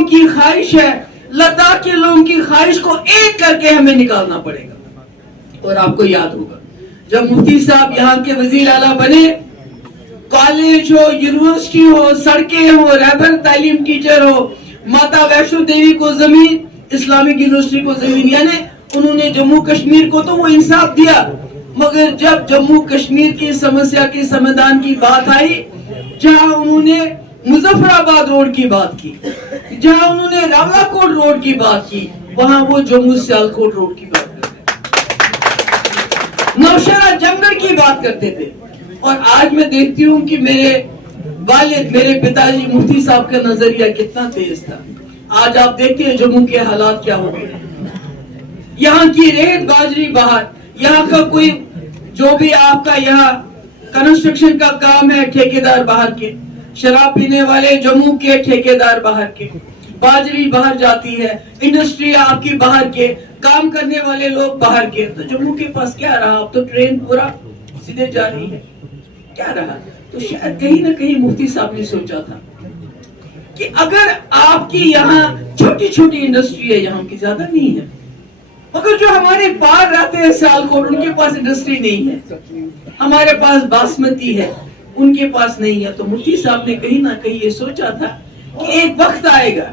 لوگوں کی خواہش ہے, لداخ کے لوگوں کی خواہش کو ایک کر کے ہمیں نکالنا پڑے گا. اور آپ کو یاد ہوگا جب مفتی صاحب یہاں کے وزیر اعلیٰ بنے, کالج ہو, یونیورسٹی ہو, سڑکیں ہو, رہبر تعلیم ٹیچر ہو, ماتا ویشنو دیوی کو زمین, اسلامک یونیورسٹی کو زمین, یعنی انہوں نے جموں کشمیر کو تو وہ انصاف دیا, مگر جب جموں کشمیر کی سمسیا کے سمادھان کی بات آئی, جہاں انہوں نے مظفر آباد روڈ کی بات کی, جہاں انہوں نے راولا کوٹ روڈ کی بات کی, وہاں وہ جموں سیالکوٹ روڈ کی بات کرتے تھے, نوشہرہ جنگل کی بات کرتے تھے. اور آج میں دیکھتی ہوں کہ میرے والد, میرے پتا جی مفتی صاحب کا نظریہ کتنا تیز تھا. آج آپ دیکھتے ہیں جموں کے حالات کیا ہو گئے, یہاں کی ریت باجری باہر, یہاں کا کوئی جو بھی آپ کا یہاں کنسٹرکشن کا کام ہے ٹھیکیدار باہر کے, شراب پینے والے جموں کے ٹھیکیدار باہر کے, باجری باہر جاتی ہے, انڈسٹری آپ کی باہر کے, کام کرنے والے لوگ باہر کے. تو جموں کے پاس کیا رہا؟ اب تو ٹرین پورا سیدھے جا رہی ہے, کیا رہا؟ تو شاید کہیں نہ کہیں مفتی صاحب نے سوچا تھا کہ اگر آپ کی یہاں چھوٹی چھوٹی انڈسٹری ہے, یہاں کی زیادہ نہیں ہے, مگر جو ہمارے پار رہتے ہیں سیالکوٹ, ان کے پاس انڈسٹری نہیں ہے, ہمارے پاس باسمتی ہے, ان کے پاس نہیں ہے. تو مفتی صاحب نے کہیں نہ کہیں یہ سوچا تھا کہ ایک وقت آئے گا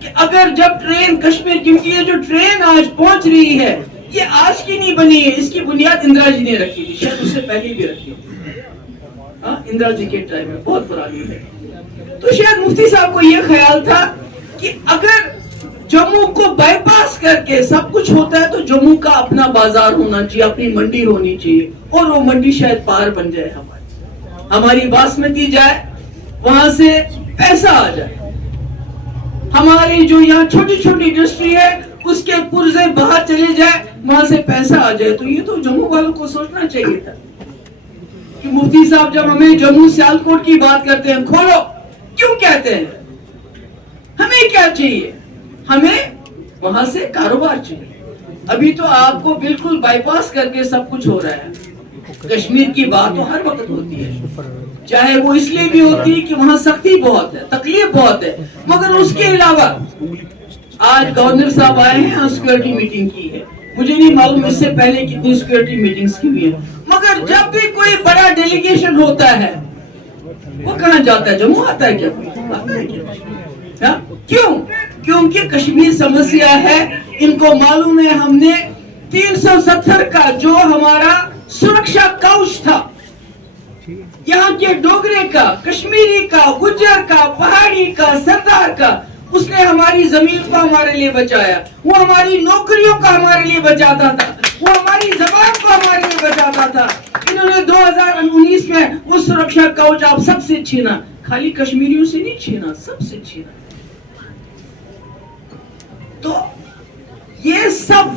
کہ اگر جب ٹرین کشمیر, کیونکہ یہ جو ٹرین آج پہنچ رہی ہے یہ آج کی نہیں بنی ہے, اس کی بنیاد اندرا جی نے رکھی تھی, شاید اس سے پہلے بھی رکھی تھی, اندرا جی کے ٹائم میں, بہت پرانی ہے. تو شاید مفتی صاحب کو یہ خیال تھا کہ اگر جموں کو بائی پاس کر کے سب کچھ ہوتا ہے تو جموں کا اپنا بازار ہونا چاہیے, اپنی منڈی ہونی چاہیے, اور وہ منڈی شاید پار بن جائے, ہماری باسمتی جائے, وہاں سے پیسہ آ جائے, ہماری جو یہاں چھوٹی چھوٹی انڈسٹری ہے اس کے پرزے باہر چلے جائے, وہاں سے پیسہ آ جائے. تو یہ تو جموں والوں کو سوچنا چاہیے تھا کہ مفتی صاحب جب ہمیں جموں سیالکوٹ کی بات کرتے ہیں, کھولو, کیوں کہتے ہیں؟ ہمیں کیا چاہیے؟ ہمیں وہاں سے کاروبار چاہیے. ابھی تو آپ کو بالکل بائی پاس کر کے سب کچھ ہو رہا ہے. کشمیر کی بات تو ہر وقت ہوتی ہے, چاہے وہ اس لیے بھی ہوتی ہے کہ وہاں سختی بہت ہے, تکلیف بہت ہے, مگر اس کے علاوہ آج گورنر صاحب آئے ہیں, سیکورٹی میٹنگ کی ہے, مجھے نہیں معلوم اس سے پہلے کتنی سیکورٹی میٹنگز کی ہوئی ہیں, مگر جب بھی کوئی بڑا ڈیلیگیشن ہوتا ہے وہ کہاں جاتا ہے؟ جموں آتا ہے کیا؟ کیوں؟ کیونکہ کشمیر سمسیا ہے, ان کو معلوم ہے ہم نے 370 کا جو ہمارا سرکشا کوش تھا, یہاں کے ڈوگرے کا, کشمیری کا, گجر کا, پہاڑی کا, سردار کا, اس نے ہماری زمین کو ہمارے لیے بچایا, وہ ہماری نوکریوں کا ہمارے لیے بچاتا تھا, وہ ہماری زبان کو ہمارے لیے بچاتا تھا. انہوں نے 2019 میں وہ سرکشا کوچ آپ سب سے چھینا, خالی کشمیریوں سے نہیں چھینا, سب سے چھینا. تو یہ سب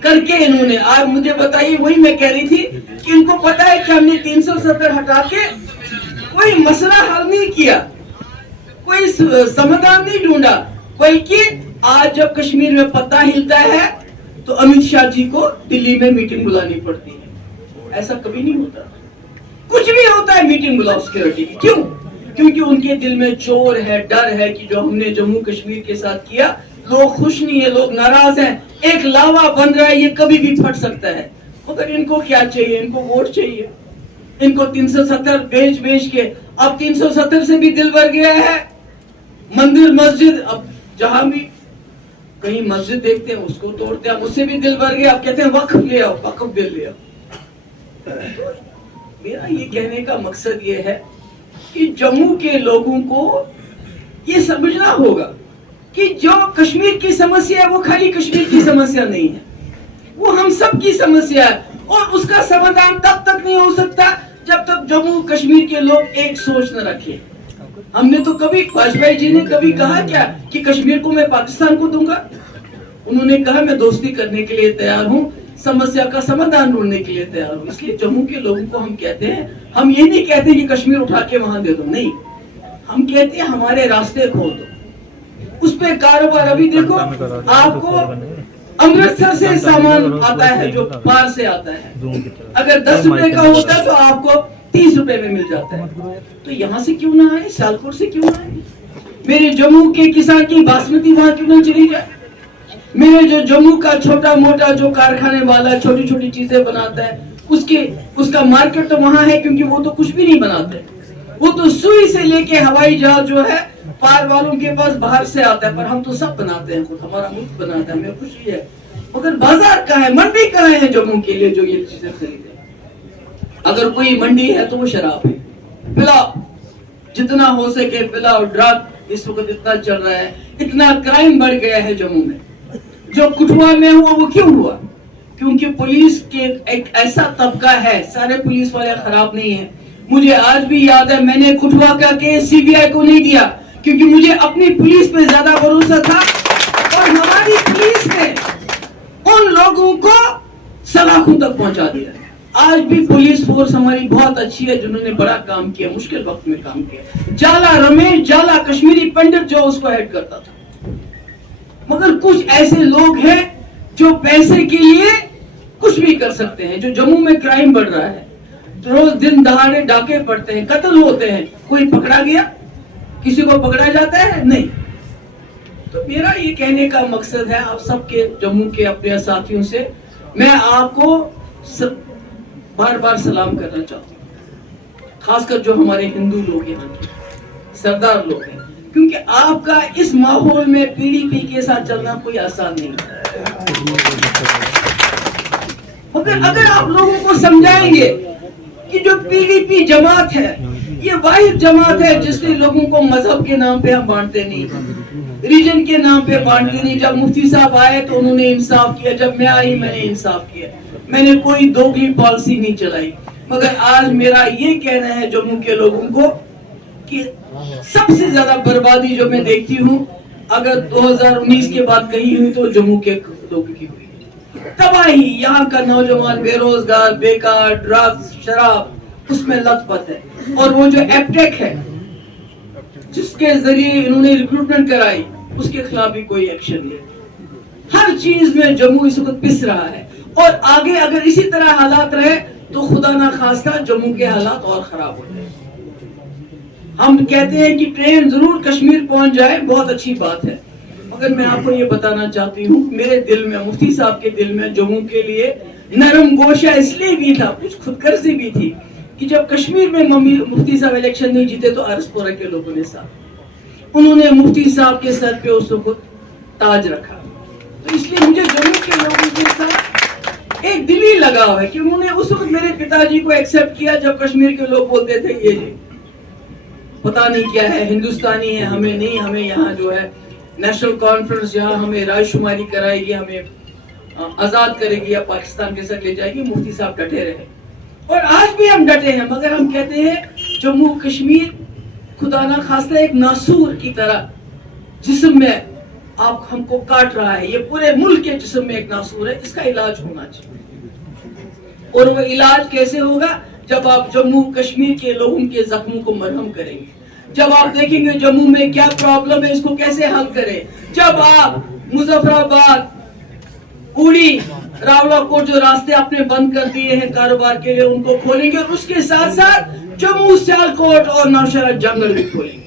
کر کے انہوں نے, آج مجھے بتائیے, وہی میں کہہ رہی تھی کہ ان کو پتا ہے کہ ہم نے 370 ہٹا کے کوئی مسئلہ حل نہیں کیا, کوئی سمادھان نہیں ڈھونڈا, بلکہ آج جب کشمیر میں پتہ ہلتا ہے تو امت شاہ جی کو دلی میں میٹنگ بلانی پڑتی ہے. ایسا کبھی نہیں ہوتا, کچھ بھی ہوتا ہے میٹنگ بلاؤ سیکورٹی کی. کیوں؟ کیونکہ ان کے دل میں چور ہے, ڈر ہے کہ جو ہم نے جموں کشمیر کے ساتھ کیا, لوگ خوش نہیں ہے, لوگ ناراض ہیں, ایک لاوا بن رہا ہے, یہ کبھی بھی پھٹ سکتا ہے. مگر ان کو کیا چاہیے؟ ان کو ووٹ چاہیے. ان کو 370 بیچ کے اب 370 سے بھی دل بھر گیا ہے. مندر مسجد, اب جہاں بھی کہیں مسجد دیکھتے ہیں اس کو توڑتے ہیں, اس سے بھی دل بھر گیا. اب کہتے ہیں وقف لے آؤ, وقف بل لے آؤ. میرا یہ کہنے کا مقصد یہ ہے کہ جموں کے لوگوں کو یہ سمجھنا ہوگا کہ جو کشمیر کی سمسیا ہے وہ خالی کشمیر کی سمسیا نہیں ہے, وہ ہم سب کی سمسیا ہے, اور اس کا سمادھان تب تک نہیں ہو سکتا جب تک جموں کشمیر کے لوگ ایک سوچ نہ رکھیں. ہم نے تو کبھی, واجپئی جی نے کبھی کہا کیا کہ کشمیر کو میں پاکستان کو دوں گا؟ انہوں نے کہا میں دوستی کرنے کے لیے تیار ہوں, سمسیا کا سمادھان ڈھونڈنے کے لیے تیار ہوں. اس لیے جموں کے لوگوں کو ہم کہتے ہیں, ہم یہ نہیں کہتے کہ کشمیر اٹھا کے وہاں دے دو, نہیں, ہم کہتے ہیں ہمارے راستے کھول دو, اس پہ کاروبار. ابھی دیکھو آپ کو امرتسر سے سامان آتا ہے جو پار سے آتا ہے, اگر 10 روپے کا ہوتا ہے تو آپ کو 30 روپے میں مل جاتا ہے. تو یہاں سے کیوں نہ آئے, سیالکوٹ سے کیوں نہ آئے, میرے جموں کے کسان کی باسمتی وہاں کیوں نہ چلی جائے؟ میرے جو جموں کا چھوٹا موٹا جو کارخانے والا چھوٹی چھوٹی چیزیں بناتا ہے اس کا مارکیٹ تو وہاں ہے، کیونکہ وہ تو کچھ بھی نہیں بناتے، وہ تو سوئی سے لے کے ہوائی جہاز جو ہے پار والوں کے پاس باہر سے آتا ہے، پر ہم تو سب بناتے ہیں، خود ہمارا ملک بناتا ہے، ہمیں خوشی ہے۔ مگر بازار کہاں ہے، منڈی کہاں ہے جموں کے لیے جو یہ چیزیں خریدیں؟ اگر کوئی منڈی ہے تو وہ شراب ہے، پلاؤ، جتنا ہو سکے پلاؤ، ڈرگ اس وقت اتنا چل رہا ہے، اتنا کرائم بڑھ گیا ہے جموں میں۔ جو کٹھوا میں ہوا وہ کیوں ہوا؟ کیونکہ پولیس کے ایک ایسا طبقہ ہے، سارے پولیس والے خراب نہیں ہیں۔ مجھے آج بھی یاد ہے، میں نے کٹھوا کا کیس سی بی آئی کو نہیں دیا کیونکہ مجھے اپنی پولیس پہ زیادہ بھروسہ تھا، اور ہماری پولیس نے ان لوگوں کو سلاخوں تک پہنچا دیا۔ آج بھی پولیس فورس ہماری بہت اچھی ہے، جنہوں نے بڑا کام کیا، مشکل وقت میں کام کیا۔ جالا رمیش جالا کشمیری پنڈت جو اس کو ہیڈ کرتا تھا، مگر کچھ ایسے لوگ ہیں جو پیسے کے لیے کچھ بھی کر سکتے ہیں۔ جو جموں میں کرائم بڑھ رہا ہے، روز دن دہاڑے ڈاکے پڑتے ہیں، قتل ہوتے ہیں، کوئی پکڑا گیا؟ کسی کو پکڑا جاتا ہے؟ نہیں۔ تو میرا یہ کہنے کا مقصد ہے آپ سب کے، جموں کے اپنے ساتھیوں سے، میں آپ کو بار بار سلام کرنا چاہتا ہوں، خاص کر جو ہمارے ہندو لوگ ہیں، سردار لوگ ہیں، کیونکہ آپ کا اس ماحول میں پی ڈی پی کے ساتھ چلنا کوئی آسان نہیں ہے۔ مگر اگر آپ لوگوں کو سمجھائیں گے کہ جو پی ڈی پی جماعت ہے یہ واحد جماعت ہے جس نے لوگوں کو مذہب کے نام پہ ہم بانٹتے نہیں، ریجن کے نام پہ بانٹتے نہیں۔ جب مفتی صاحب آئے تو انہوں نے انصاف کیا، جب میں آئی میں نے انصاف کیا، میں نے کوئی دوگلی پالیسی نہیں چلائی۔ مگر آج میرا یہ کہنا ہے جموں کے لوگوں کو کہ سب سے زیادہ بربادی جو میں دیکھتی ہوں، اگر 2019 کے بعد کہیں ہوئی تو جموں کے لوگوں کی ہوئی تباہی۔ یہاں کا نوجوان بے روزگار، بیکار، ڈرگز، شراب، اس میں لت پت ہے۔ اور وہ جو ایپٹیک ہے جس کے ذریعے انہوں نے ریکروٹمنٹ کرائی، اس کے خلاف بھی کوئی ایکشن نہیں۔ ہر چیز میں جموں اس وقت پس رہا ہے، اور آگے اگر اسی طرح حالات رہے تو خدا نہ خواستہ جموں کے حالات اور خراب ہو جائیں۔ ہم کہتے ہیں کہ ٹرین ضرور کشمیر پہنچ جائے، بہت اچھی بات ہے، مگر میں آپ کو یہ بتانا چاہتی ہوں، میرے دل میں، مفتی صاحب کے دل میں جموں کے لیے نرم گوشہ اس لیے بھی تھا، کچھ خود غرضی بھی تھی، کہ جب کشمیر میں مفتی صاحب الیکشن نہیں جیتے تو ارسپورہ کے لوگوں نے ساتھ، انہوں نے مفتی صاحب کے سر پہ اس وقت تاج رکھا، تو اس لیے مجھے جموں کے لوگوں کے ساتھ ایک دلی لگاؤ ہے کہ انہوں نے اس وقت میرے پتا جی کو ایکسپٹ کیا جب کشمیر کے لوگ بولتے تھے یہ جی پتا نہیں کیا ہے، ہندوستانی ہے، ہمیں نہیں، ہمیں یہاں جو ہے نیشنل کانفرنس یہاں ہمیں رائے شماری کرائے گی، ہمیں آزاد کرے گی یا پاکستان کے ساتھ لے جائے گی۔ مفتی صاحب ڈٹے رہے، اور آج بھی ہم ڈٹے ہیں، مگر ہم کہتے ہیں جموں کشمیر خدا نہ خواستہ ایک ناسور کی طرح جسم میں آپ ہم کو کاٹ رہا ہے، یہ پورے ملک کے جسم میں ایک ناسور ہے، اس کا علاج ہونا چاہیے۔ اور وہ علاج کیسے ہوگا؟ جب آپ جموں کشمیر کے لوگوں کے زخموں کو مرہم کریں گے، جب آپ دیکھیں گے جموں میں کیا پرابلم ہے، اس کو کیسے حل کریں، جب آپ مظفر آباد، اوڑی، راولا کوٹ جو راستے آپ نے بند کر دیے ہیں کاروبار کے لیے ان کو کھولیں گے، اور اس کے ساتھ ساتھ جموں سیالکوٹ اور نوشہرہ جنگل بھی کھولیں گے۔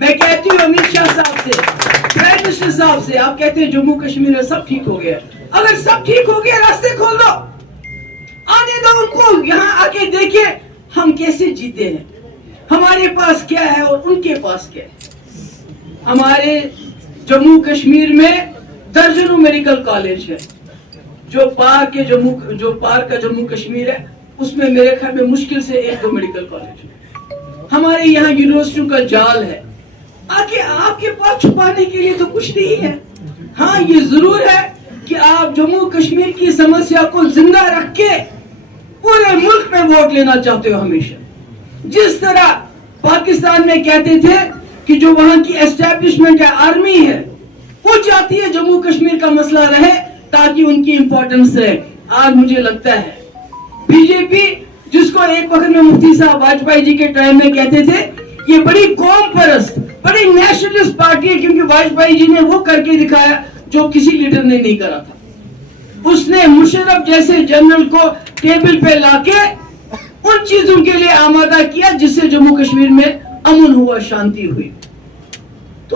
میں کہتی ہوں امت شاہ صاحب سے، پرائم منسٹر صاحب سے، آپ کہتے ہیں جموں کشمیر میں سب ٹھیک ہو گیا، اگر سب ٹھیک ہو گیا راستے کھول دو، آنے دو ان کو، یہاں آ کے دیکھیں ہم کیسے جیتے ہیں، ہمارے پاس کیا ہے اور ان کے پاس کیا ہے۔ ہمارے جموں کشمیر میں درجنوں میڈیکل کالج ہے، جو پار کا جموں کشمیر ہے اس میں میرے خیال میں مشکل سے 1-2 میڈیکل کالج ہے۔ ہمارے یہاں یونیورسٹیوں کا جال ہے، آگے آپ کے پاس چھپانے کے لیے تو کچھ نہیں ہے۔ ہاں یہ ضرور ہے کہ آپ جموں کشمیر کی سمسیا کو زندہ رکھ کے پورے ملک میں ووٹ لینا چاہتے ہو ہمیشہ، جس طرح پاکستان میں کہتے تھے کہ جو وہاں کی اسٹیبلشمنٹ ہے، آرمی ہے، وہ چاہتی ہے جموں کشمیر کا مسئلہ رہے تاکہ ان کی امپورٹنس رہے۔ آج مجھے لگتا ہے بی جے پی، جس کو ایک وقت میں مفتی صاحب واجپئی جی کے ٹائم میں کہتے تھے یہ بڑی قوم پرست، بڑی نیشنلسٹ پارٹی ہے، کیونکہ واجپئی جی نے وہ کر کے دکھایا جو کسی لیڈر نے نہیں کرا تھا۔ اس نے مشرف جیسے جنرل کو ٹیبل پہ لا کے ان چیزوں کے لیے آمادہ کیا جس سے جموں کشمیر میں امن ہوا، شانتی ہوئی۔ تو